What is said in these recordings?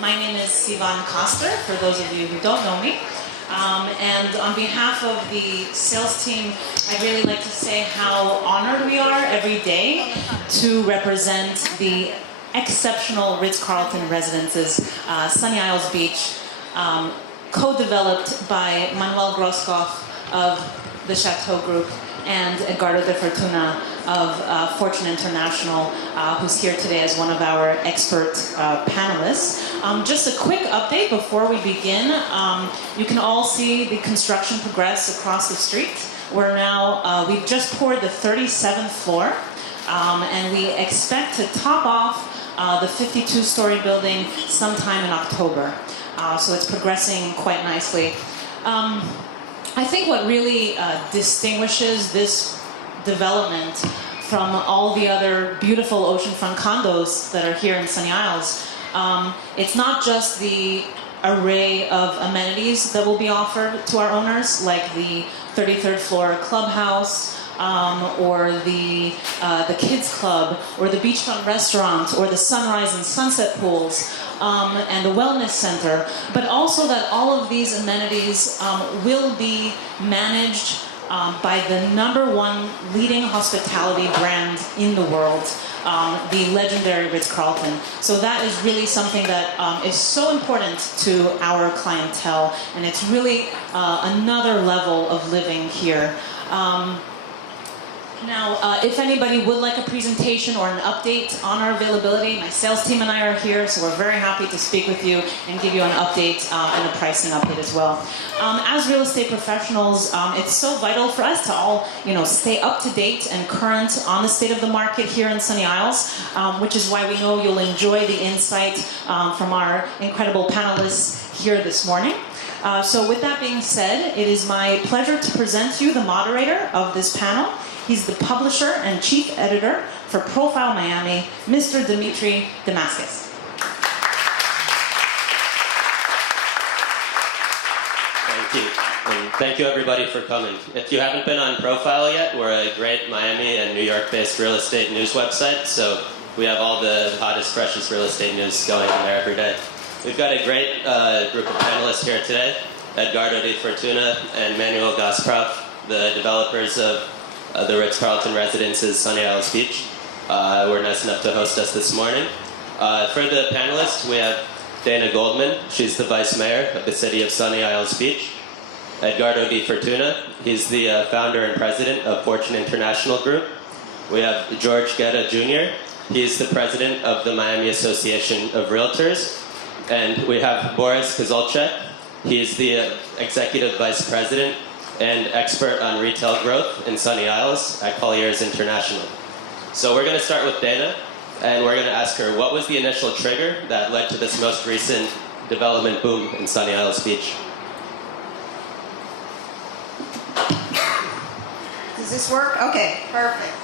My name is Sivan Koster, for those of you who don't know me. And on behalf of the sales team, I'd really like to say how honored we are every day to represent the exceptional Ritz-Carlton Residences, Sunny Isles Beach, co-developed by Manuel Grosskopf of the Château Group and Edgardo Defortuna of Fortune International, who's here today as one of our expert panelists. Just a quick update before we begin. You can all see the construction progress across the street. We're now, we've just poured the 37th floor, and we expect to top off the 52-story building sometime in October. So it's progressing quite nicely. I think what really distinguishes this development from all the other beautiful oceanfront condos that are here in Sunny Isles, it's not just the array of amenities that will be offered to our owners, like the 33rd floor clubhouse, or the kids club, or the beachfront restaurant, or the sunrise and sunset pools, and the wellness center, but also that all of these amenities will be managed by the #1 leading hospitality brand in the world, the legendary Ritz-Carlton. So that is really something that is so important to our clientele, and it's really another level of living here. Now, if anybody would like a presentation or an update on our availability, my sales team and I are here, so we're very happy to speak with you and give you an update and a pricing update as well. As real estate professionals, it's so vital for us to all, stay up to date and current on the state of the market here in Sunny Isles, which is why we know you'll enjoy the insight from our incredible panelists here this morning. So with that being said, it is my pleasure to present you the moderator of this panel. He's the publisher and chief editor for PROFILEmiami, Mr. Dimitri Damascus. Thank you. And thank you everybody for coming. If you haven't been on Profile yet, we're a great Miami and New York-based real estate news website, so we have all the hottest, freshest real estate news going on there every day. We've got a great group of panelists here today, Edgardo Defortuna and Manuel Grosskopf, the developers of the Ritz-Carlton Residences, Sunny Isles Beach, were nice enough to host us this morning. For the panelists, we have Dana Goldman. She's the Vice Mayor of the City of Sunny Isles Beach. Edgardo Defortuna. He's the founder and president of Fortune International Group. We have George Guetta Jr. He's the president of the Miami Association of Realtors. And we have Boris Kozolchek. He's the executive vice president and expert on retail growth in Sunny Isles at Colliers International. So we're going to start with Dana, and we're going to ask her, what was the initial trigger that led to this most recent development boom in Sunny Isles Beach? Does this work? Okay, perfect.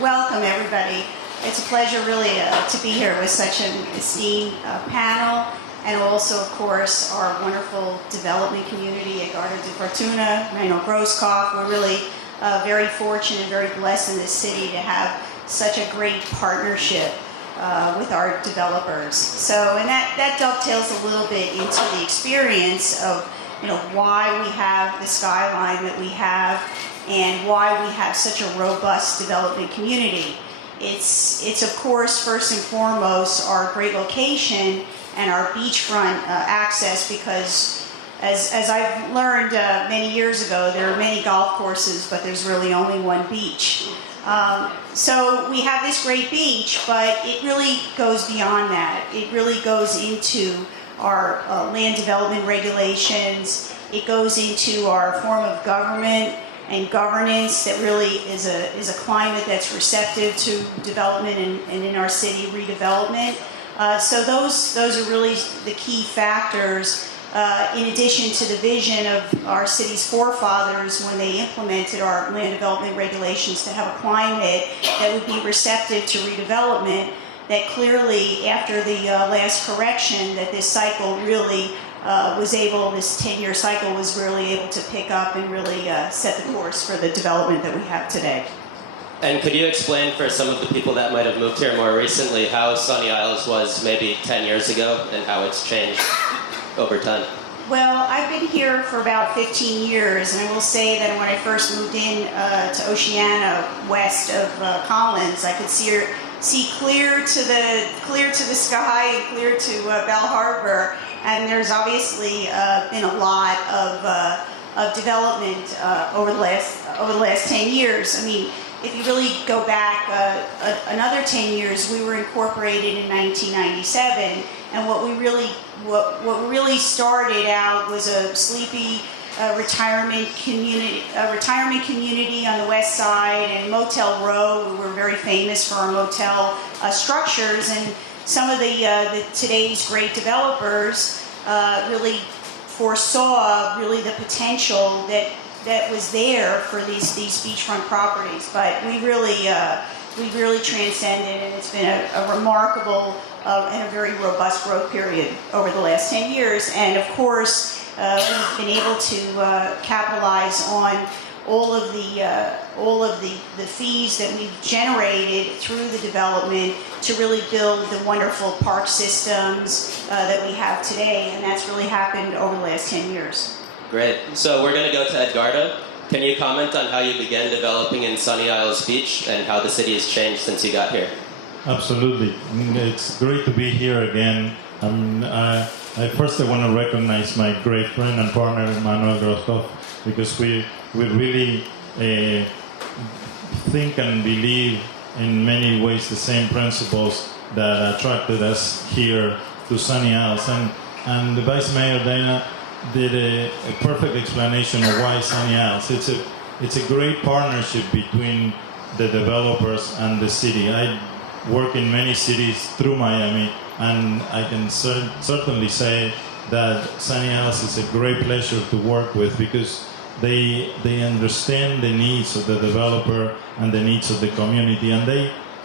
Welcome, everybody. It's a pleasure, really, to be here with such an esteemed panel, and also, of course, our wonderful development community, Edgardo Defortuna, Manuel Grosskopf. We're really very fortunate and very blessed in this city to have such a great partnership with our developers. So, and that dovetails a little bit into the experience of, why we have the skyline that we have and why we have such a robust development community. It's of course, first and foremost, our great location and our beachfront access, because as I've learned many years ago, there are many golf courses, but there's really only one beach. So we have this great beach, but it really goes beyond that. It really goes into our land development regulations. It goes into our form of government and governance that really is a climate that's receptive to development and in our city redevelopment. So those are really the key factors, in addition to the vision of our city's forefathers when they implemented our land development regulations to have a climate that would be receptive to redevelopment, that clearly after the last correction that this cycle really this 10-year cycle was really able to pick up and really set the course for the development that we have today. And could you explain for some of the people that might have moved here more recently how Sunny Isles was maybe 10 years ago and how it's changed over time? Well, I've been here for about 15 years, and I will say that when I first moved in to Oceana, west of Collins, I could see clear to the sky and clear to Bell Harbor, and there's obviously been a lot of development over the last 10 years. I mean, if you really go back another 10 years, we were incorporated in 1997, and what we really started out was a sleepy retirement community on the west side, and Motel Row. We were very famous for our motel structures, and some of the today's great developers really foresaw the potential that was there for these beachfront properties. But we really transcended, and it's been a remarkable and a very robust growth period over the last 10 years. And of course, we've been able to capitalize on all of the fees that we've generated through the development to really build the wonderful park systems that we have today, and that's really happened over the last 10 years. Great. So we're going to go to Edgardo. Can you comment on how you began developing in Sunny Isles Beach and how the city has changed since you got here? Absolutely. It's great to be here again. First I want to recognize my great friend and partner, Manuel Groscoff, because we really think and believe in many ways the same principles that attracted us here to Sunny Isles. And the Vice Mayor, Dana, did a perfect explanation of why Sunny Isles. It's a great partnership between the developers and the city. I work in many cities through Miami, and I can certainly say that Sunny Isles is a great pleasure to work with because they understand the needs of the developer and the needs of the community, and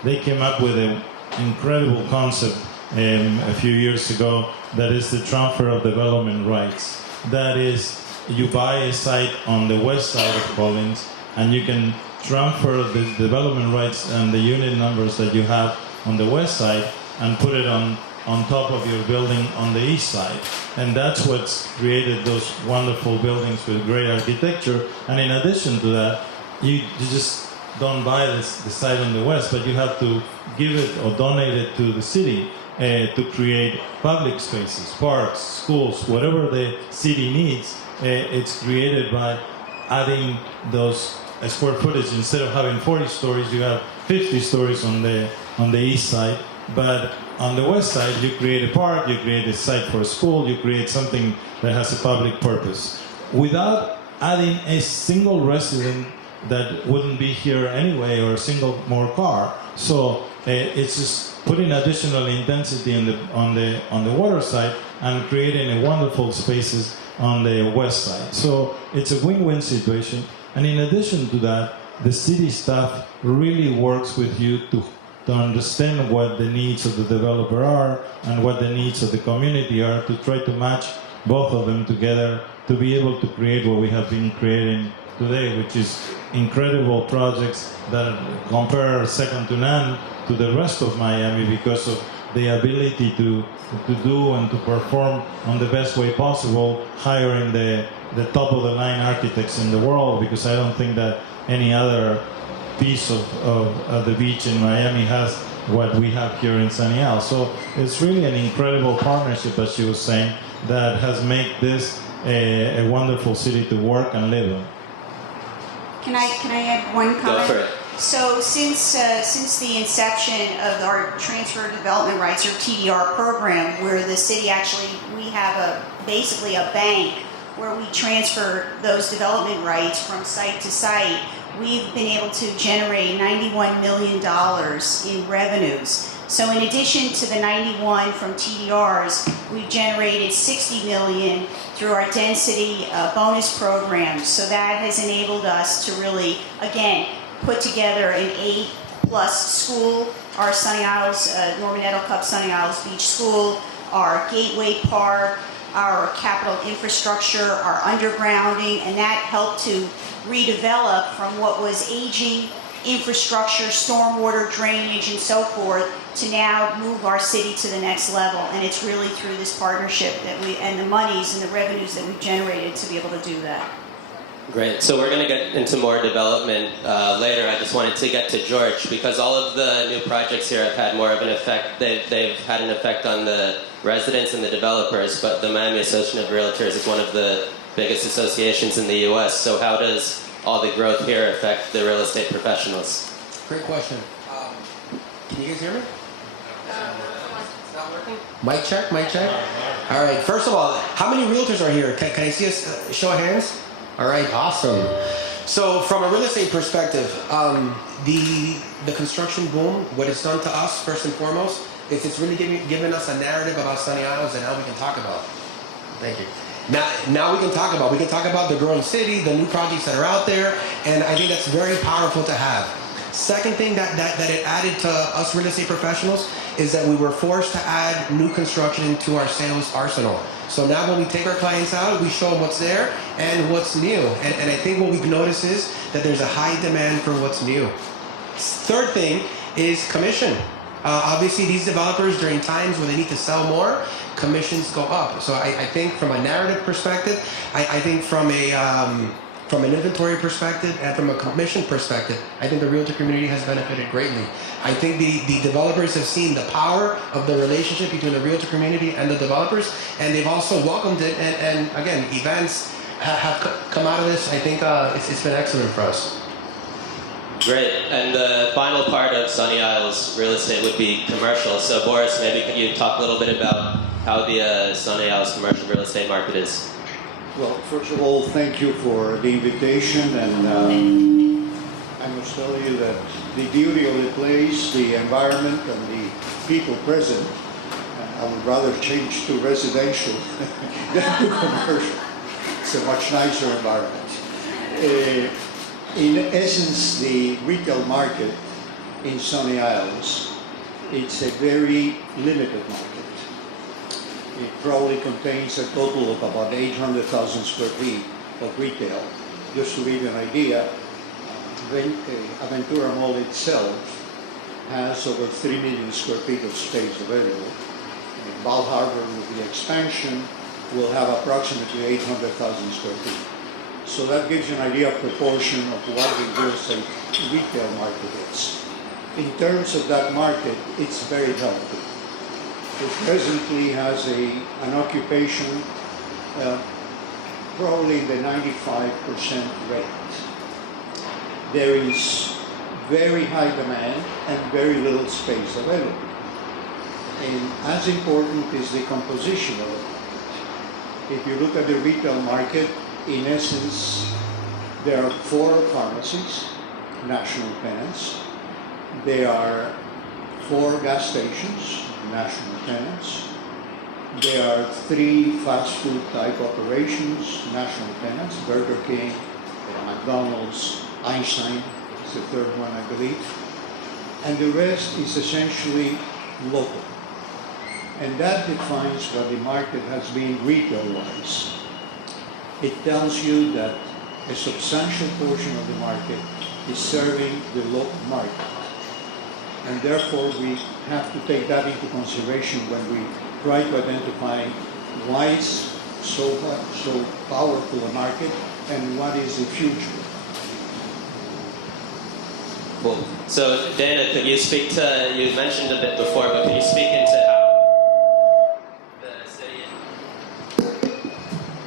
they came up with an incredible concept a few years ago that is the transfer of development rights. That is, you buy a site on the west side of Collins, and you can transfer the development rights and the unit numbers that you have on the west side and put it on top of your building on the east side. And that's what's created those wonderful buildings with great architecture. And in addition to that, you just don't buy the site on the west, but you have to give it or donate it to the city to create public spaces, parks, schools, whatever the city needs. It's created by adding those square footage. Instead of having 40 stories, you have 50 stories on the east side. But on the west side, you create a park, you create a site for a school, you create something that has a public purpose, without adding a single resident that wouldn't be here anyway, or a single more car. So it's just putting additional intensity on the water side and creating a wonderful spaces on the west side. So it's a win-win situation. And in addition to that, the city staff really works with you to understand what the needs of the developer are and what the needs of the community are, to try to match both of them together to be able to create what we have been creating today, which is incredible projects that compare second to none to the rest of Miami because of the ability to do and to perform on the best way possible, hiring the top of the line architects in the world, because I don't think that any other piece of the beach in Miami has what we have here in Sunny Isles. So it's really an incredible partnership, as she was saying, that has made this a wonderful city to work and live in. Can I add one comment? Go for it. So since the inception of our transfer development rights, or TDR program, where the city we have basically a bank where we transfer those development rights from site to site, we've been able to generate $91 million in revenues. So in addition to the 91 from TDRs, we've generated 60 million through our density bonus programs. So that has enabled us to really, again, put together an 8+ school, our Sunny Isles, Norman Edel Cup Sunny Isles Beach School, our Gateway Park, our capital infrastructure, our undergrounding, and that helped to redevelop from what was aging infrastructure, stormwater drainage, and so forth, to now move our city to the next level. And it's really through this partnership that and the monies and the revenues that we've generated to be able to do that. Great. So we're going to get into more development later. I just wanted to get to George, because all of the new projects here have had more of an effect. They've had an effect on the residents and the developers, but the Miami Association of Realtors is one of the biggest associations in the U.S. So how does all the growth here affect the real estate professionals? Great question. Can you guys hear me? It's not working? Mic check, mic check. All right. First of all, how many realtors are here? Can I see a show of hands? All right, awesome. So from a real estate perspective, the construction boom, what it's done to us, first and foremost, is it's really given us a narrative about Sunny Isles and how we can talk about it. Thank you. Now we can talk about the growing city, the new projects that are out there, and I think that's very powerful to have. Second thing that it added to us real estate professionals is that we were forced to add new construction into our sales arsenal. So now when we take our clients out, we show them what's there and what's new. And I think what we've noticed is that there's a high demand for what's new. Third thing is commission. Obviously, these developers, during times when they need to sell more, commissions go up. So I think from a narrative perspective, I think from an inventory perspective and from a commission perspective, I think the realtor community has benefited greatly. I think the developers have seen the power of the relationship between the realtor community and the developers, and they've also welcomed it. And again, events have come out of this. I think it's been excellent for us. Great. And the final part of Sunny Isles real estate would be commercial. So Boris, maybe could you talk a little bit about how the Sunny Isles commercial real estate market is? Well, first of all, thank you for the invitation, and I must tell you that the beauty of the place, the environment, and the people present, I would rather change to residential than to commercial. It's a much nicer environment. In essence, the retail market in Sunny Isles, it's a very limited market. It probably contains a total of about 800,000 square feet of retail. Just to give you an idea, Aventura Mall itself has over 3 million square feet of space available. Bal Harbour, with the expansion, will have approximately 800,000 square feet. So that gives you an idea of proportion of what the real estate retail market is. In terms of that market, it's very healthy. It presently has an occupation probably in the 95% rate. There is very high demand and very little space available. And as important is the composition of it. If you look at the retail market, in essence, there are 4 pharmacies, national tenants. There are 4 gas stations, national tenants. There are 3 fast food type operations, national tenants, Burger King, McDonald's, Einstein is the 3rd one, I believe. And the rest is essentially local. And that defines what the market has been retail-wise. It tells you that a substantial portion of the market is serving the local market. And therefore, we have to take that into consideration when we try to identify why it's so powerful a market and what is the future. Cool. So Dana, could you speak to, you mentioned a bit before, but can you speak into how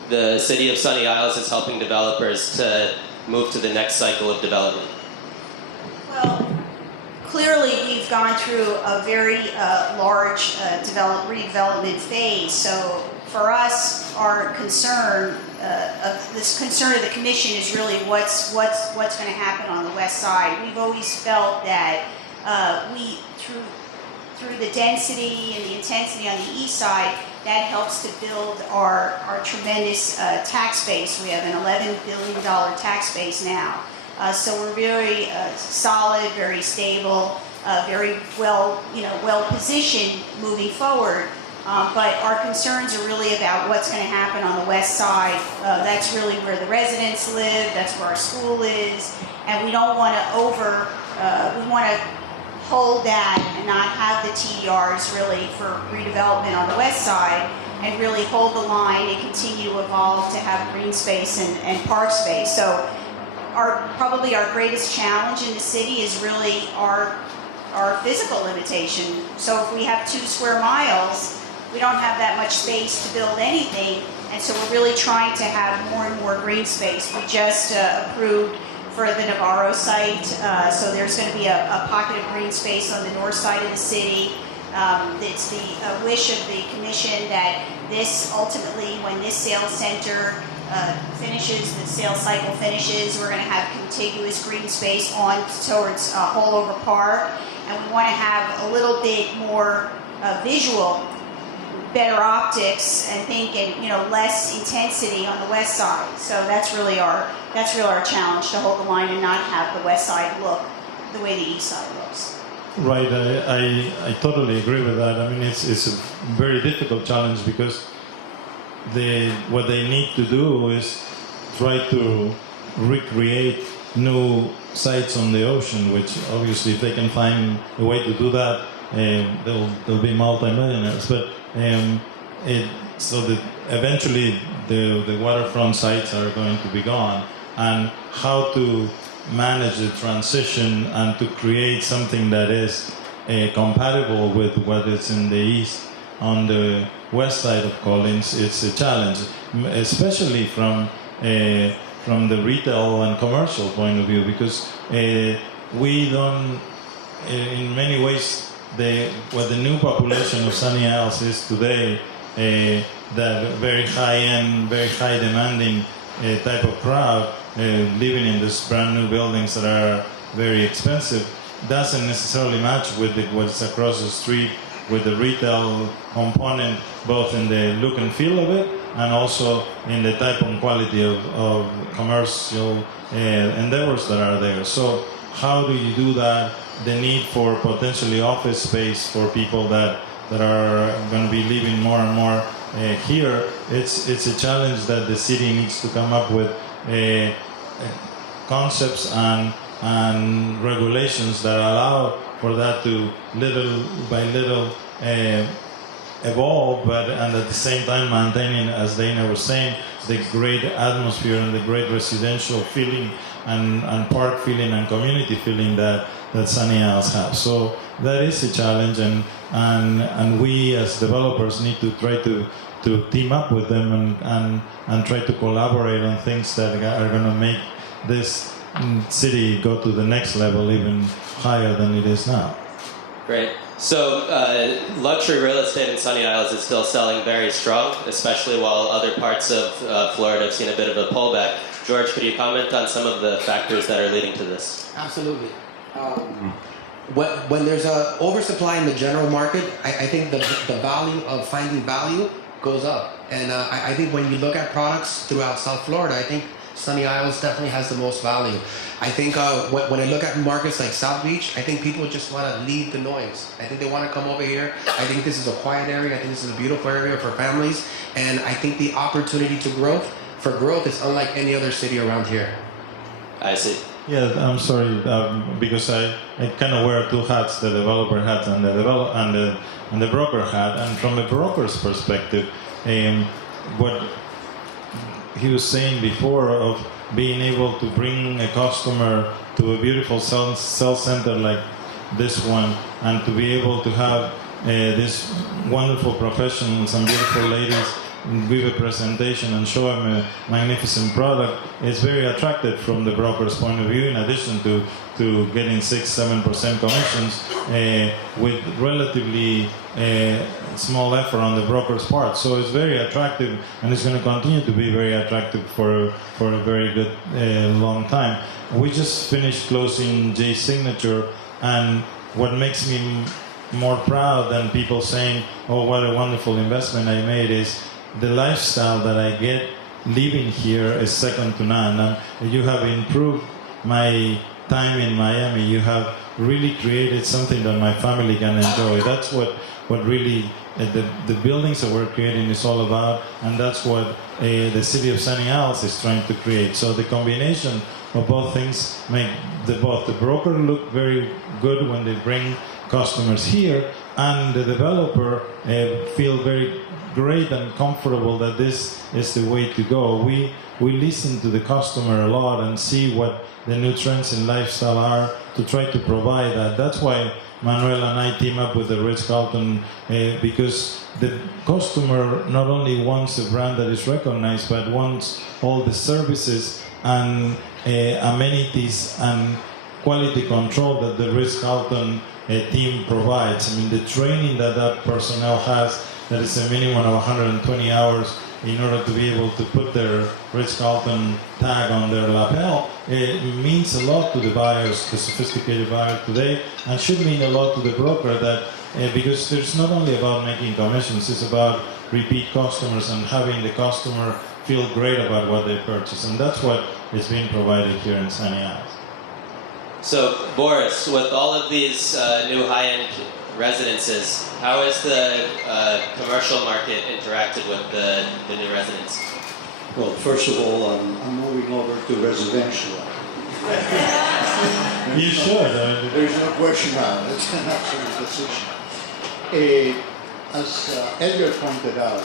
the city of Sunny Isles is helping developers to move to the next cycle of development? Well, clearly we've gone through a very large redevelopment phase. So for us, our concern of the commission is really what's going to happen on the west side. We've always felt that we through the density and the intensity on the east side, that helps to build our tremendous tax base. We have an $11 billion tax base now. So we're very solid, very stable, very well positioned moving forward. But our concerns are really about what's going to happen on the west side. That's really where the residents live, that's where our school is, and we don't want to we want to hold that and not have the TDRs really for redevelopment on the west side, and really hold the line and continue to evolve to have green space and park space. So probably our greatest challenge in the city is really our physical limitation. So if we have 2 square miles, we don't have that much space to build anything, and so we're really trying to have more and more green space. We just approved for the Navarro site, so there's going to be a pocket of green space on the north side of the city. It's the wish of the commission that this ultimately, when this sales center finishes, the sales cycle finishes, we're going to have contiguous green space on towards Hollover Park, and we want to have a little bit more visual, better optics, and less intensity on the west side. So that's really our challenge, to hold the line and not have the west side look the way the east side looks. Right, I totally agree with that. I mean, it's a very difficult challenge because what they need to do is try to recreate new sites on the ocean, which obviously if they can find a way to do that, they'll be multimillionaires. But so that eventually the waterfront sites are going to be gone, and how to manage the transition and to create something that is compatible with what is in the east on the west side of Collins, it's a challenge, especially from the retail and commercial point of view, because we don't, in many ways, what the new population of Sunny Isles is today, that very high-end, very high-demanding type of crowd living in these brand new buildings that are very expensive, doesn't necessarily match with what's across the street with the retail component, both in the look and feel of it and also in the type and quality of commercial endeavors that are there. So how do you do that? The need for potentially office space for people that are going to be living more and more here, it's a challenge that the city needs to come up with concepts and regulations that allow for that to little by little evolve, and at the same time maintaining, as Dana was saying, the great atmosphere and the great residential feeling and park feeling and community feeling that Sunny Isles have. So that is a challenge, and we as developers need to try to team up with them and try to collaborate on things that are going to make this city go to the next level, even higher than it is now. Great. So luxury real estate in Sunny Isles is still selling very strong, especially while other parts of Florida have seen a bit of a pullback. George, could you comment on some of the factors that are leading to this? Absolutely. When there's an oversupply in the general market, I think the value of finding value goes up. And I think when you look at products throughout South Florida, I think Sunny Isles definitely has the most value. I think when I look at markets like South Beach, I think people just want to leave the noise. I think they want to come over here. I think this is a quiet area. I think this is a beautiful area for families. And I think the opportunity for growth is unlike any other city around here. I see. Yeah, I'm sorry, because I kind of wear 2 hats, the developer hat and the broker hat. And from a broker's perspective, what he was saying before of being able to bring a customer to a beautiful sales center like this one, and to be able to have these wonderful professionals and beautiful ladies give a presentation and show them a magnificent product, is very attractive from the broker's point of view, in addition to getting 6-7% commissions with relatively small effort on the broker's part. So it's very attractive, and it's going to continue to be very attractive for a very good long time. We just finished closing Jay's signature, and what makes me more proud than people saying, oh, what a wonderful investment I made, is the lifestyle that I get living here is second to none. And you have improved my time in Miami. You have really created something that my family can enjoy. That's what really the buildings that we're creating is all about, and that's what the city of Sunny Isles is trying to create. So the combination of both things make both the broker look very good when they bring customers here, and the developer feel very great and comfortable that this is the way to go. We listen to the customer a lot and see what the new trends in lifestyle are to try to provide that. That's why Manuel and I team up with the Ritz-Carlton because the customer not only wants a brand that is recognized, but wants all the services and amenities and quality control that the Ritz-Carlton team provides. I mean, the training that personnel has, that is a minimum of 120 hours in order to be able to put their Ritz-Carlton tag on their lapel, it means a lot to the buyers, the sophisticated buyer today, and should mean a lot to the broker that because it's not only about making commissions, it's about repeat customers and having the customer feel great about what they purchase, and that's what is being provided here in Sunny Isles. So, Boris, with all of these new high-end residences, how has the commercial market interacted with the new residents? Well, first of all, I'm moving over to residential. You should. There's no question about it. It's an absolute decision. As Edgar pointed out,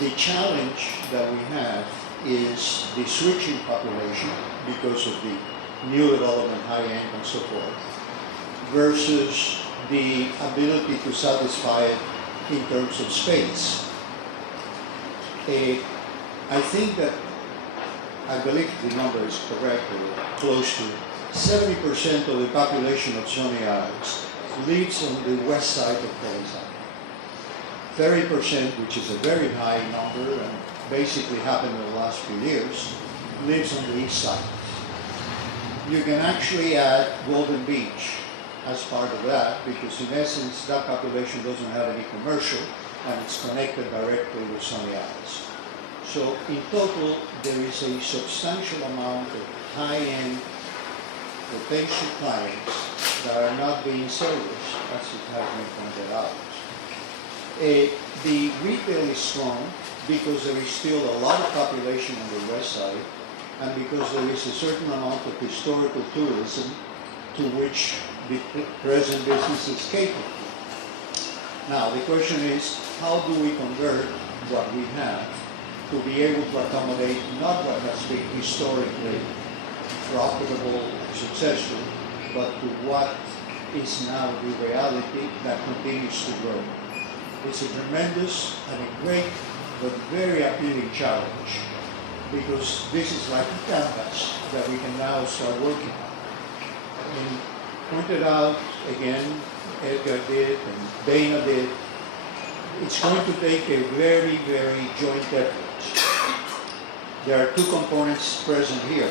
the challenge that we have is the switching population because of the new development, high-end and so forth, versus the ability to satisfy it in terms of space. I think that, I believe the number is correct, or close to 70% of the population of Sunny Isles lives on the west side of Palisade. 30%, which is a very high number and basically happened in the last few years, lives on the east side. You can actually add Golden Beach as part of that, because in essence that population doesn't have any commercial and it's connected directly with Sunny Isles. So in total there is a substantial amount of high-end potential clients that are not being serviced, as it has been pointed out. The retail is strong because there is still a lot of population on the west side, and because there is a certain amount of historical tourism to which the present business is capable. Now the question is, how do we convert what we have to be able to accommodate not what has been historically profitable and successful, but to what is now the reality that continues to grow. It's a tremendous and a great but very appealing challenge, because this is like a canvas that we can now start working on. And pointed out again, Edgar did and Dana did, it's going to take a very, very joint effort. There are two components present here.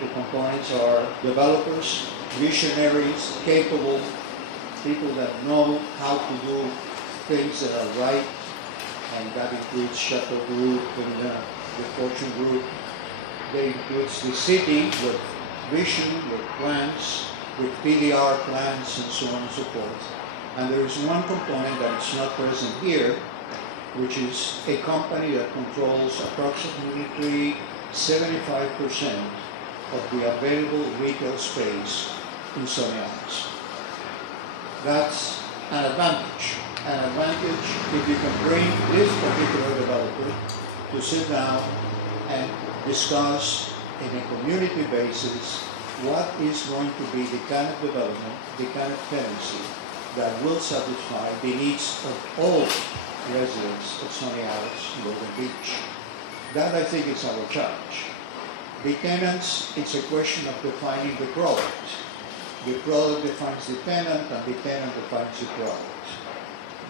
The components are developers, visionaries, capable people that know how to do things that are right, and that includes Château Group and the Fortune Group. That includes the city with vision, with plans, with PDR plans, and so on and so forth. And there is one component that is not present here, which is a company that controls approximately 75% of the available retail space in Sunny Isles. That's an advantage. An advantage if you can bring this particular developer to sit down and discuss in a community basis what is going to be the kind of development, the kind of tenancy that will satisfy the needs of all residents of Sunny Isles, Golden Beach. That, I think, is our challenge. The tenants, it's a question of defining the product. The product defines the tenant, and the tenant defines the product.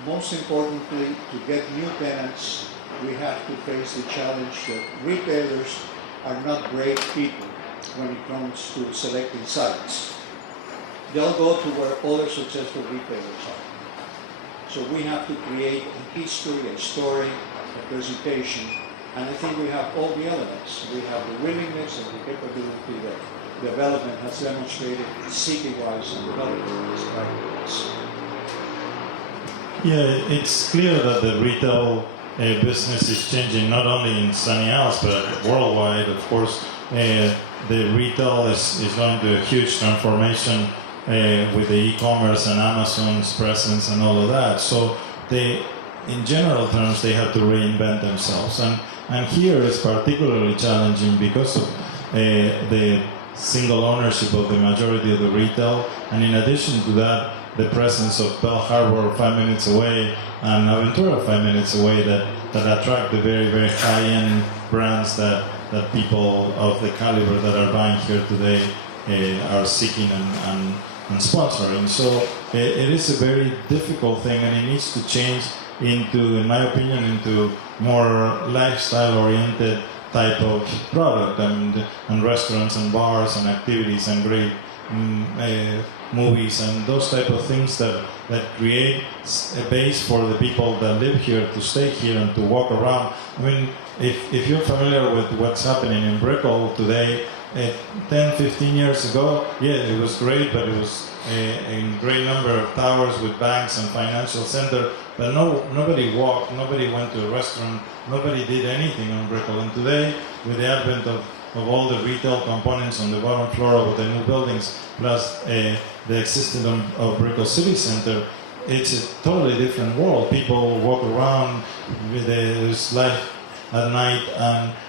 Most importantly, to get new tenants, we have to face the challenge that retailers are not great people when it comes to selecting sites. They'll go to where other successful retailers are. So we have to create a history, a story, a presentation, and I think we have all the elements. We have the willingness and the capability that development has demonstrated city-wise and development-wise practice. Yeah, it's clear that the retail business is changing not only in Sunny Isles but worldwide. Of course, the retail is going through a huge transformation with the e-commerce and Amazon's presence and all of that. So they, in general terms, they have to reinvent themselves. And here it's particularly challenging because of the single ownership of the majority of the retail, and in addition to that, the presence of Bell Harbor 5 minutes away and Aventura 5 minutes away that attract the very, very high-end brands that people of the caliber that are buying here today are seeking and sponsoring. So it is a very difficult thing, and it needs to change into, in my opinion, into more lifestyle-oriented type of product, and restaurants and bars and activities and great movies and those type of things that create a base for the people that live here to stay here and to walk around. I mean, if you're familiar with what's happening in Brickell today, 10, 15 years ago, yeah, it was great, but it was a great number of towers with banks and financial center, but nobody walked, nobody went to a restaurant, nobody did anything on Brickell. And today, with the advent of all the retail components on the bottom floor of the new buildings, plus the existence of Brickell City Center, it's a totally different world. People walk around, there's life at night,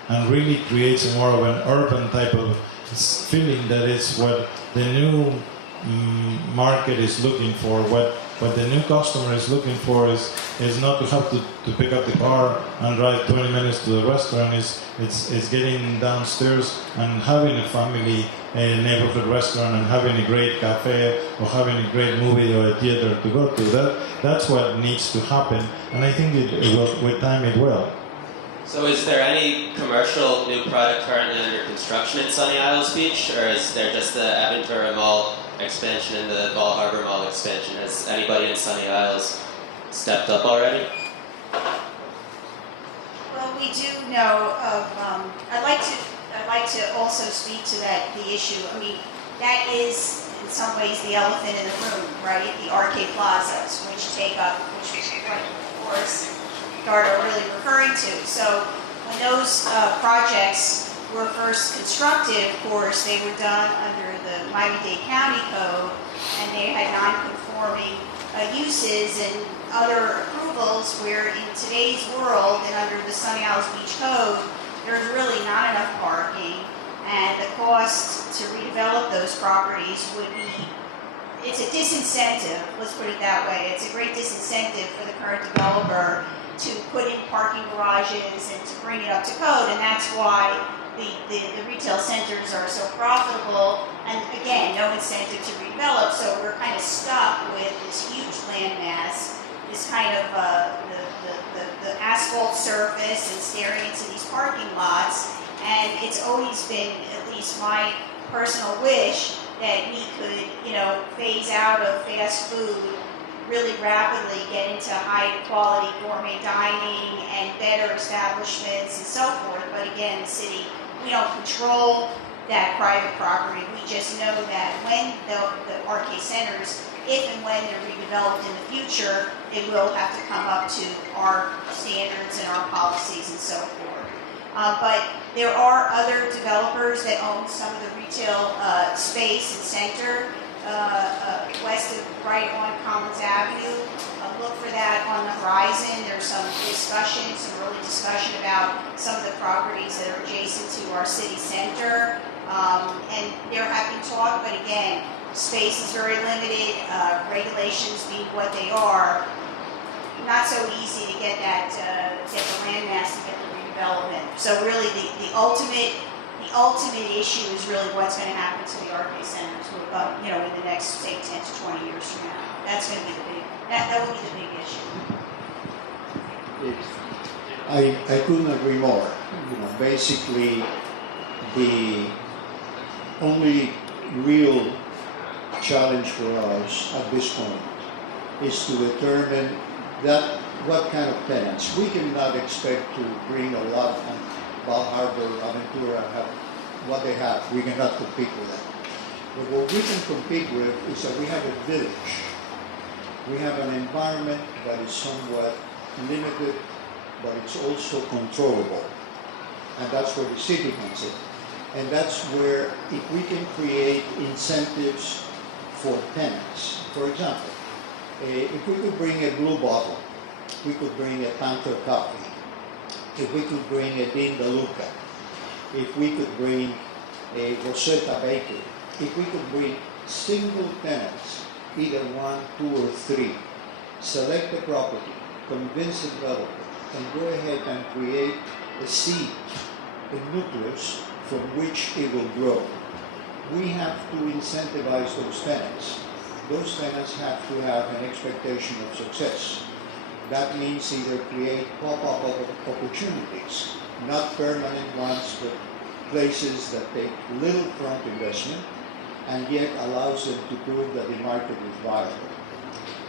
and really creates more of an urban type of feeling that is what the new market is looking for. What the new customer is looking for is not to have to pick up the car and drive 20 minutes to the restaurant. It's getting downstairs and having a family neighborhood restaurant and having a great cafe or having a great movie or a theater to go to. That's what needs to happen, and I think it will, with time it will. So is there any commercial new product currently under construction at Sunny Isles Beach, or is there just the Aventura Mall expansion and the Ball Harbor Mall expansion? Has anybody in Sunny Isles stepped up already? Well, we do know of. I'd like to also speak to the issue. I mean, that is in some ways the elephant in the room, right? The arcade plazas, which is what, of course, Edgardo really referring to. So when those projects were first constructed, of course, they were done under the Miami-Dade County Code, and they had non-conforming uses and other approvals, where in today's world and under the Sunny Isles Beach Code, there's really not enough parking, and the cost to redevelop those properties would be, it's a disincentive, let's put it that way. It's a great disincentive for the current developer to put in parking garages and to bring it up to code, and that's why the retail centers are so profitable, and again, no incentive to redevelop, so we're kind of stuck with this huge land mass, this kind of the asphalt surface and staring into these parking lots, and it's always been, at least my personal wish, that we could, phase out of fast food really rapidly, get into high quality gourmet dining and better establishments and so forth. But again, the city, we don't control that private property. We just know that when the arcade centers, if and when they're redeveloped in the future, it will have to come up to our standards and our policies and so forth. But there are other developers that own some of the retail space and center west of, right on Collins Avenue. Look for that on the horizon. There's some early discussion about some of the properties that are adjacent to our city center. And they're having talk, but again, space is very limited, regulations being what they are. Not so easy to get get the land mass to get the redevelopment. So really the ultimate issue is really what's going to happen to the arcade centers, in the next, say, 10 to 20 years from now. That's going to be that will be the big issue. I couldn't agree more. Basically, the only real challenge for us at this point is to determine what kind of tenants. We cannot expect to bring a lot on Bal Harbor, Aventura, have what they have. We cannot compete with that. But what we can compete with is that we have a village. We have an environment that is somewhat limited, but it's also controllable. And that's where the city comes in. And that's where if we can create incentives for tenants, for example, if we could bring a blue bottle, we could bring a Panther coffee, if we could bring a Din Beluga, if we could bring a Rosetta bakery, if we could bring single tenants, either 1, 2, or 3, select the property, convince the developer, and go ahead and create a seed, a nucleus from which it will grow. We have to incentivize those tenants. Those tenants have to have an expectation of success. That means either create pop-up opportunities, not permanent ones, but places that take little front investment and yet allows them to prove that the market is viable.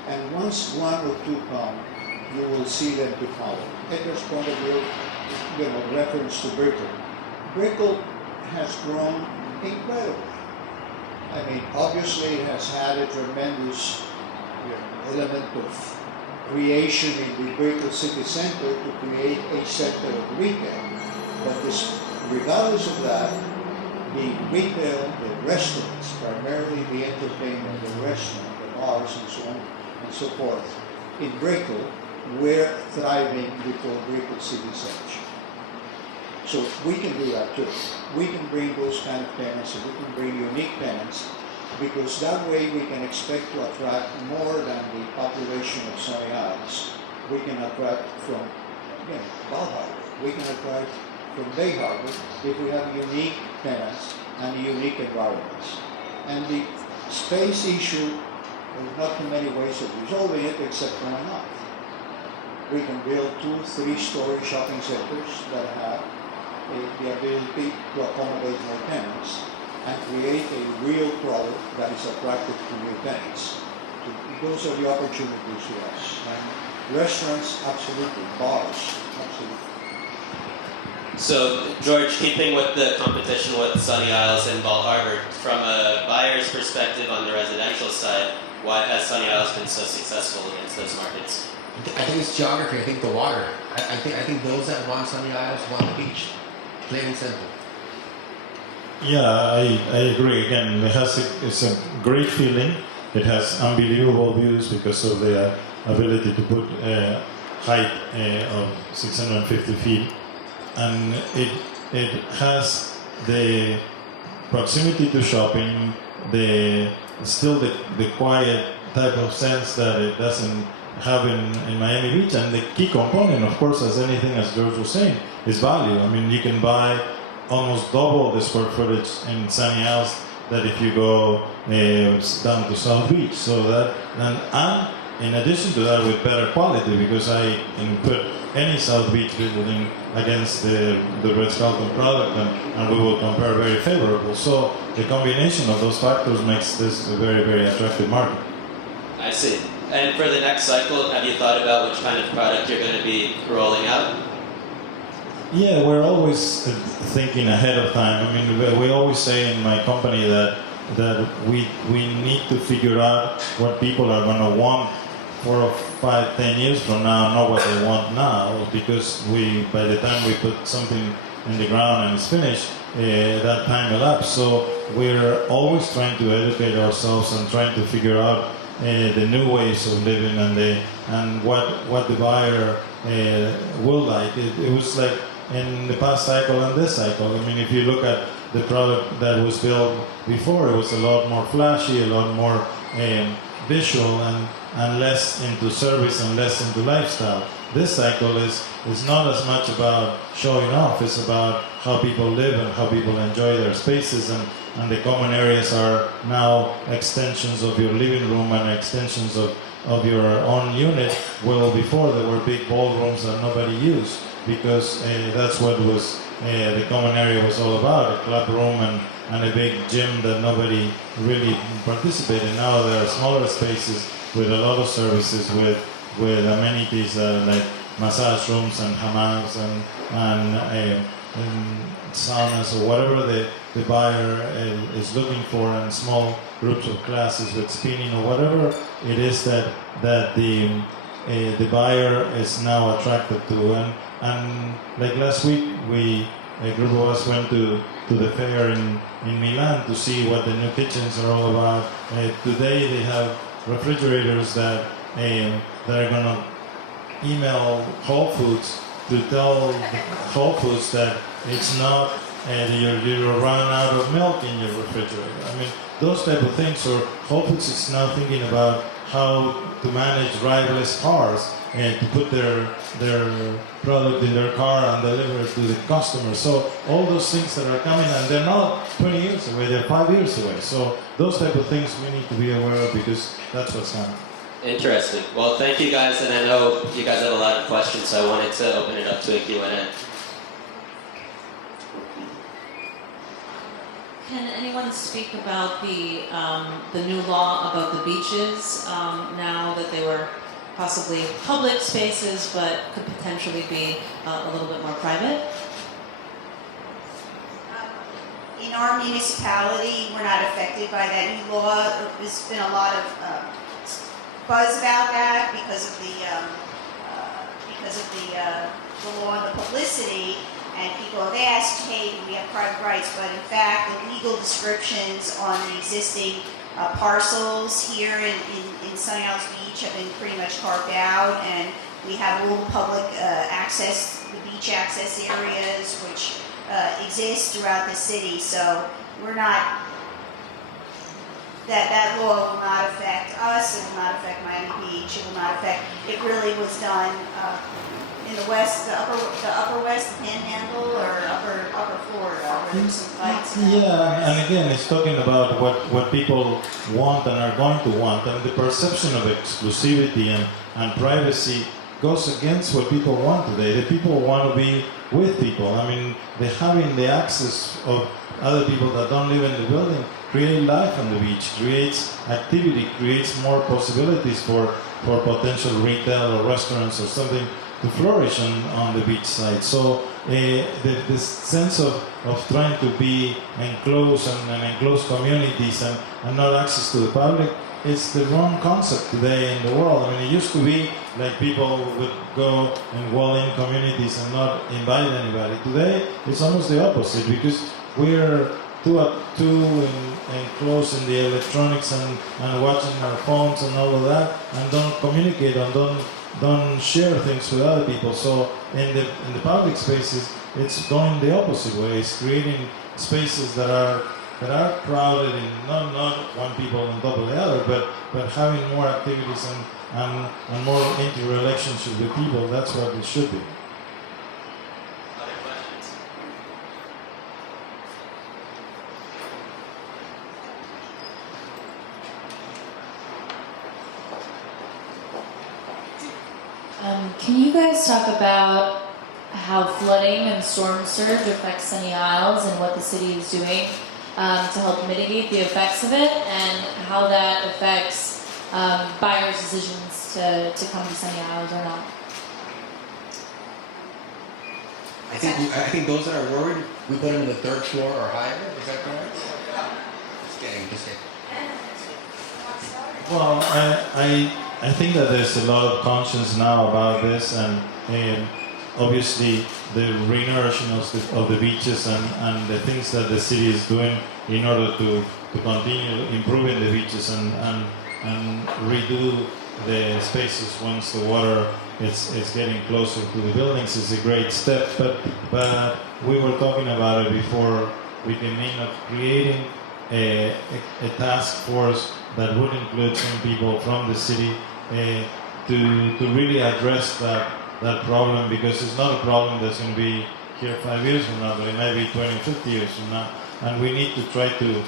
And once 1 or 2 come, you will see them to follow. Edgar's point of view, reference to Brickell. Brickell has grown incredibly. I mean, obviously it has had a tremendous element of creation in the Brickell city center to create a center of retail. But regardless of that, the retail, the restaurants, primarily the entertainment, the restaurant, the bars, and so on and so forth, in Brickell, were thriving before Brickell city center. So we can do that too. We can bring those kind of tenants, and we can bring unique tenants, because that way we can expect to attract more than the population of Sunny Isles. We can attract from, Bal Harbour. We can attract from Bay Harbor if we have unique tenants and unique environments. And the space issue, there's not too many ways of resolving it except going up. We can build 2, 3-story shopping centers that have the ability to accommodate more tenants and create a real product that is attractive to new tenants. So those are the opportunities for us. And restaurants, absolutely. Bars, absolutely. So, George, keeping with the competition with Sunny Isles and Bal Harbour, from a buyer's perspective on the residential side, why has Sunny Isles been so successful against those markets? I think it's geography. I think the water. I think those that want Sunny Isles want the beach. Plain and simple. Yeah, I agree. Again, it's a great feeling. It has unbelievable views because of the ability to put height of 650 feet. And it has the proximity to shopping, still the quiet type of sense that it doesn't have in Miami Beach. And the key component, of course, as anything, as George was saying, is value. I mean, you can buy almost double the square footage in Sunny Isles that if you go down to South Beach. So that, and in addition to that, with better quality, because I can put any South Beach building against the Ritz-Carlton product, and we will compare very favorable. So the combination of those factors makes this a very, very attractive market. I see. And for the next cycle, have you thought about which kind of product you're going to be rolling out? Yeah, we're always thinking ahead of time. I mean, we always say in my company that we need to figure out what people are going to want 4 or 5, 10 years from now, not what they want now, because by the time we put something in the ground and it's finished, that time elapsed. So we're always trying to educate ourselves and trying to figure out the new ways of living and what the buyer will like. It was like in the past cycle and this cycle. I mean, if you look at the product that was built before, it was a lot more flashy, a lot more visual, and less into service and less into lifestyle. This cycle is not as much about showing off, it's about how people live and how people enjoy their spaces, and the common areas are now extensions of your living room and extensions of your own unit, while before there were big ballrooms that nobody used, because that's what was the common area was all about, a club room and a big gym that nobody really participated. Now there are smaller spaces with a lot of services, with amenities like massage rooms and hammams saunas or whatever the buyer is looking for, and small groups of classes with spinning or whatever it is that the buyer is now attracted to. And like last week, a group of us went to the fair in Milan to see what the new kitchens are all about. Today they have refrigerators that are going to email Whole Foods to tell Whole Foods that it's not you're running out of milk in your refrigerator. I mean, those type of things. Or Whole Foods is now thinking about how to manage driverless cars and to put their product in their car and deliver it to the customer. So all those things that are coming, and they're not 20 years away, they're 5 years away. So those type of things we need to be aware of, because that's what's coming. Interesting. Well, thank you guys, and I know you guys have a lot of questions, so I wanted to open it up to a Q&A. Can anyone speak about the new law about the beaches, now that they were possibly public spaces but could potentially be a little bit more private? In our municipality, we're not affected by that new law. There's been a lot of buzz about that because of the law and the publicity. And people have asked, hey, do we have private rights? But in fact, the legal descriptions on the existing parcels here in Sunny Isles Beach have been pretty much carved out, and we have all the public access, the beach access areas, which exist throughout the city. So we're not, that law will not affect us, it will not affect Miami Beach, it will not affect, it really was done in the west, the upper west, the Panhandle, or upper Florida, where there's some fights. Yeah, and again, it's talking about what people want and are going to want, and the perception of exclusivity and privacy goes against what people want today. The people want to be with people. I mean, having the access of other people that don't live in the building create life on the beach, creates activity, creates more possibilities for potential retail or restaurants or something to flourish on the beach side. So the sense of trying to be enclosed and enclosed communities and not access to the public, it's the wrong concept today in the world. I mean, it used to be like people would go and wall-in communities and not invite anybody. Today, it's almost the opposite, because we're too enclosed in the electronics and watching our phones and all of that, and don't communicate and don't share things with other people. So in the public spaces, it's going the opposite way. It's creating spaces that are crowded in not one people on top of the other, but having more activities and more interrelationship with people. That's what it should be. Other questions? Can you guys talk about how flooding and storm surge affects Sunny Isles and what the city is doing to help mitigate the effects of it, and how that affects buyers' decisions to come to Sunny Isles or not? I think those that are worried, we put them in the third floor or higher. Is that correct? Just kidding. Well, I think that there's a lot of conscience now about this, and obviously the renourishing of the beaches and the things that the city is doing in order to continue improving the beaches and redo the spaces once the water is getting closer to the buildings is a great step. But we were talking about it before we came in, of creating a task force that would include some people from the city to really address that problem, because it's not a problem that's going to be here 5 years from now, but it might be 20, 50 years from now. And we need to try to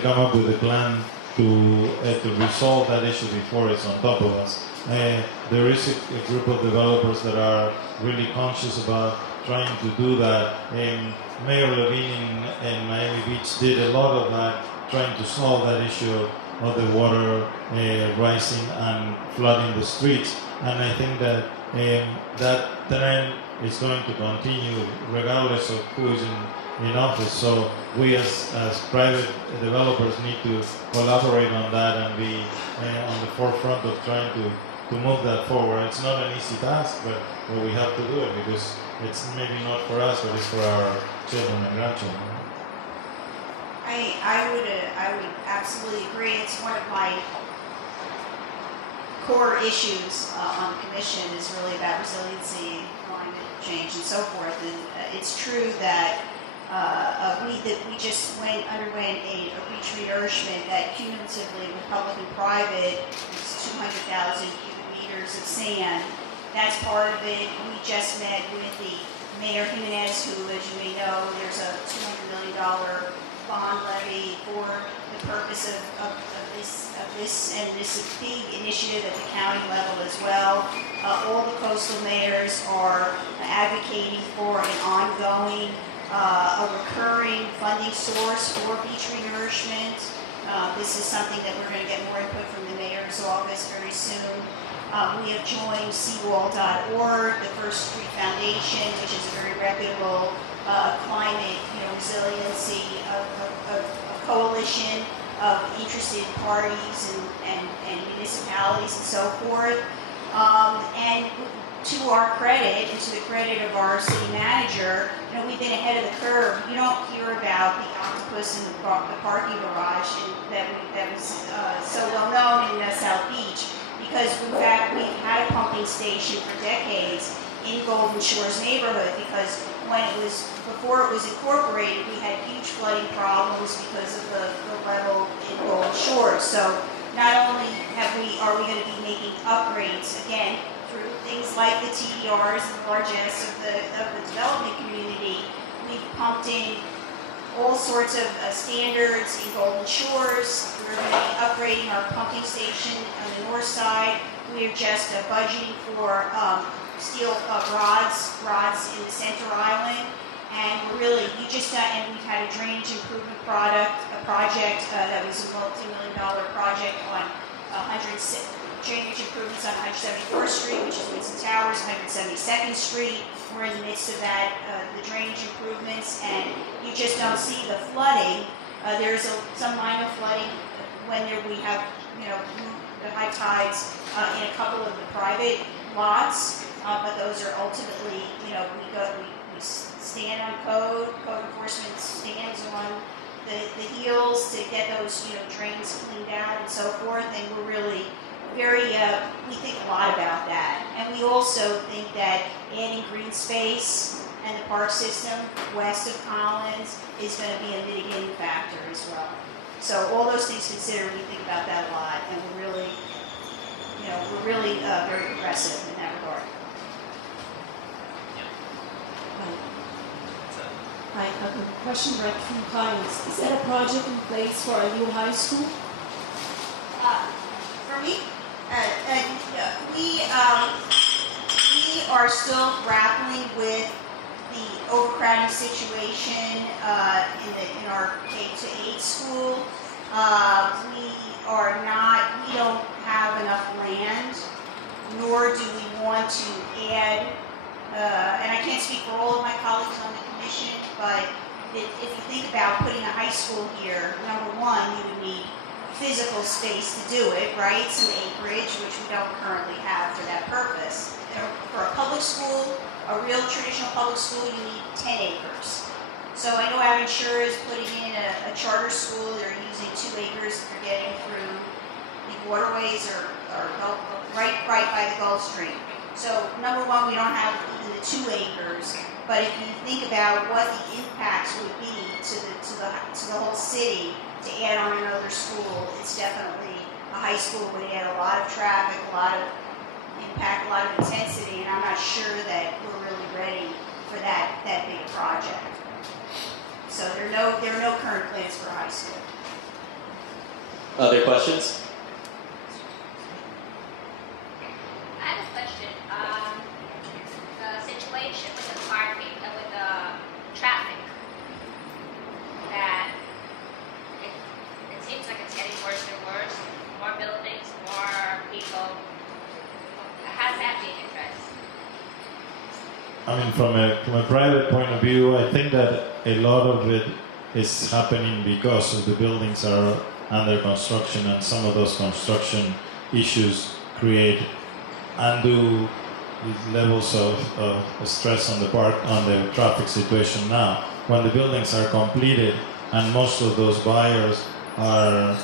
come up with a plan to resolve that issue before it's on top of us. There is a group of developers that are really conscious about trying to do that. Mayor Levine in Miami Beach did a lot of that, trying to solve that issue of the water rising and flooding the streets. And I think that that trend is going to continue regardless of who is in office. So we as private developers need to collaborate on that and be on the forefront of trying to move that forward. It's not an easy task, but we have to do it because it's maybe not for us, but it's for our children and grandchildren. I would absolutely agree. It's one of my core issues on the commission is really about resiliency, climate change, and so forth. And it's true that we just underwent a retreat nourishment that cumulatively, with public and private, is 200,000 cubic meters of sand. That's part of it. We just met with the Mayor Jimenez, who, as you may know, there's a $200 million bond levy for the purpose of this, and this is a big initiative at the county level as well. All the coastal mayors are advocating for an ongoing, a recurring funding source for beach renourishment. This is something that we're going to get more input from the mayor's office very soon. We have joined seawall.org, the First Street Foundation, which is a very reputable climate resiliency a coalition of interested parties and municipalities and so forth. And to our credit, and to the credit of our city manager, we've been ahead of the curve. You don't hear about the octopus in the parking garage that was so well known in South Beach, because in fact we've had a pumping station for decades in Golden Shores neighborhood, because before it was incorporated, we had huge flooding problems because of the level in Golden Shores. So not only are we going to be making upgrades, again, through things like the TDRs and the largesse of the development community, we've pumped in all sorts of standards in Golden Shores. We're going to be upgrading our pumping station on the north side. We're just budgeting for steel rods in the center island, and we're really, and we've had a drainage improvement project that was a multi-million-dollar project on drainage improvements on 174th Street, which is Winston Towers, 172nd Street. We're in the midst of that, the drainage improvements, and you just don't see the flooding. There's some minor flooding when we have, the high tides in a couple of the private lots, but those are ultimately, we stand on code enforcement stands on the heels to get those, drains cleaned out and so forth, and we're really we think a lot about that. And we also think that adding green space and the park system west of Collins is going to be a mitigating factor as well. So all those things considered, we think about that a lot, and we're really very progressive in that regard. Hi, a question right from clients. Is there a project in place for a new high school? For me, we are still grappling with the overcrowding situation in our K-8 school. We don't have enough land, nor do we want to add, and I can't speak for all of my colleagues on the commission, but if you think about putting a high school here, number one, you would need physical space to do it, right? Some acreage, which we don't currently have for that purpose. For a public school, a real traditional public school, you need 10 acres. So I know Aventura is putting in a charter school. They're using 2 acres that they're getting through the waterways or right by the Gulf Stream. So number one, we don't have even the 2 acres. But if you think about what the impacts would be to the whole city to add on another school, it's definitely a high school would add a lot of traffic, a lot of impact, a lot of intensity, and I'm not sure that we're really ready for that big project. So there are no current plans for a high school. Other questions? I have a question. The situation with the parking, with the traffic, that it seems like it's getting worse and worse. More buildings, more people. How's that being addressed? I mean, from a private point of view, I think that a lot of it is happening because of the buildings are under construction, and some of those construction issues create undue levels of stress on the traffic situation now. When the buildings are completed, and most of those buyers are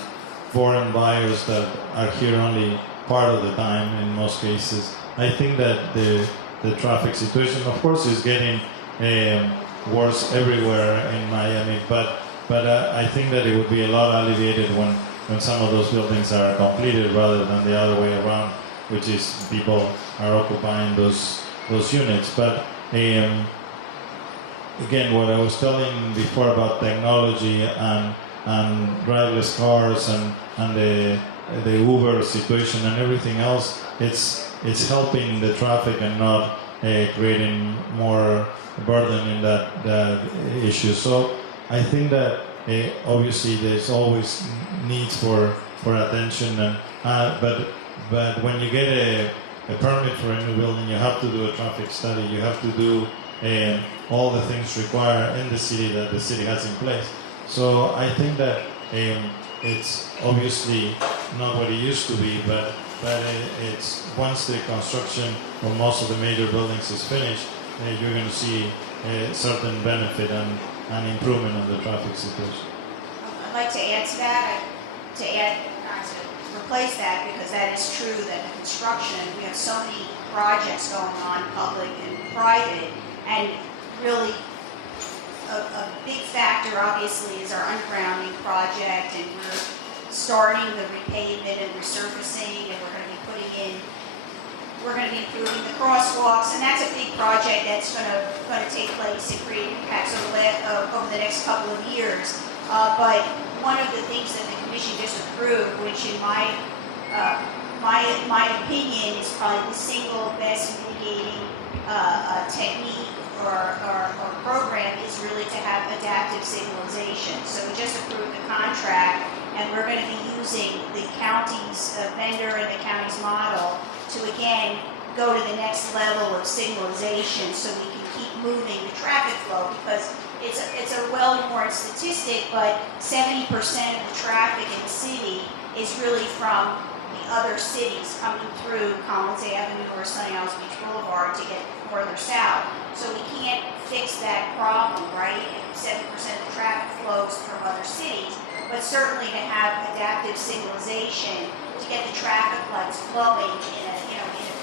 foreign buyers that are here only part of the time in most cases, I think that the traffic situation, of course, is getting worse everywhere in Miami, but I think that it would be a lot alleviated when some of those buildings are completed rather than the other way around, which is people are occupying those units. But again, what I was telling before about technology and driverless cars and the Uber situation and everything else, it's helping the traffic and not creating more burden in that issue. So I think that obviously there's always needs for attention, but when you get a permit for a new building, you have to do a traffic study. You have to do all the things required in the city that the city has in place. So I think that it's obviously not what it used to be, but it's once the construction of most of the major buildings is finished, you're going to see a certain benefit and improvement of the traffic situation. I'd like to add to that, to replace that, because that is true that the construction, we have so many projects going on, public and private, and really a big factor obviously is our undergrounding project, and we're starting the repavement and resurfacing, and we're going to be improving the crosswalks, and that's a big project that's going to take place and create impacts over the next couple of years. But one of the things that the commission just approved, which in my opinion is probably the single best mitigating technique or program, is really to have adaptive signalization. So we just approved the contract, and we're going to be using the county's vendor and the county's model to again go to the next level of signalization, so we can keep moving the traffic flow, because it's a well-worn statistic, but 70% of the traffic in the city is really from the other cities coming through Collins Avenue or Sunny Isles Beach Boulevard to get further south. So we can't fix that problem, right? If 70% of the traffic flows from other cities, but certainly to have adaptive signalization to get the traffic lights flowing in a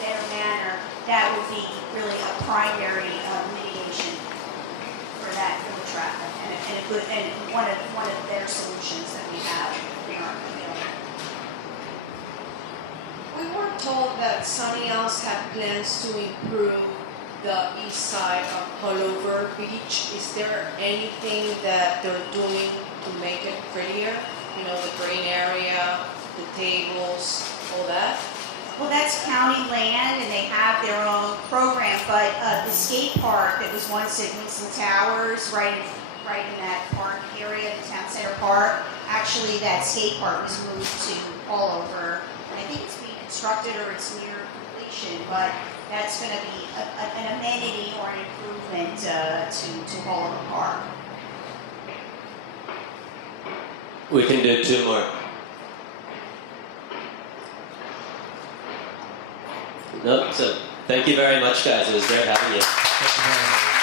better manner, that would be really a primary mitigation for the traffic, and one of the better solutions that we have available. We were told that Sunny Isles had plans to improve the east side of Pullover Beach. Is there anything that they're doing to make it prettier? You know, the green area, the tables, all that? Well, that's county land, and they have their own program, but the skate park that was once at Winston Towers, right in that park area, the town center park, actually that skate park was moved to Pullover. I think it's being constructed or it's near completion, but that's going to be an amenity or an improvement to Pullover Park. We can do two more. No, so thank you very much, guys. It was great having you.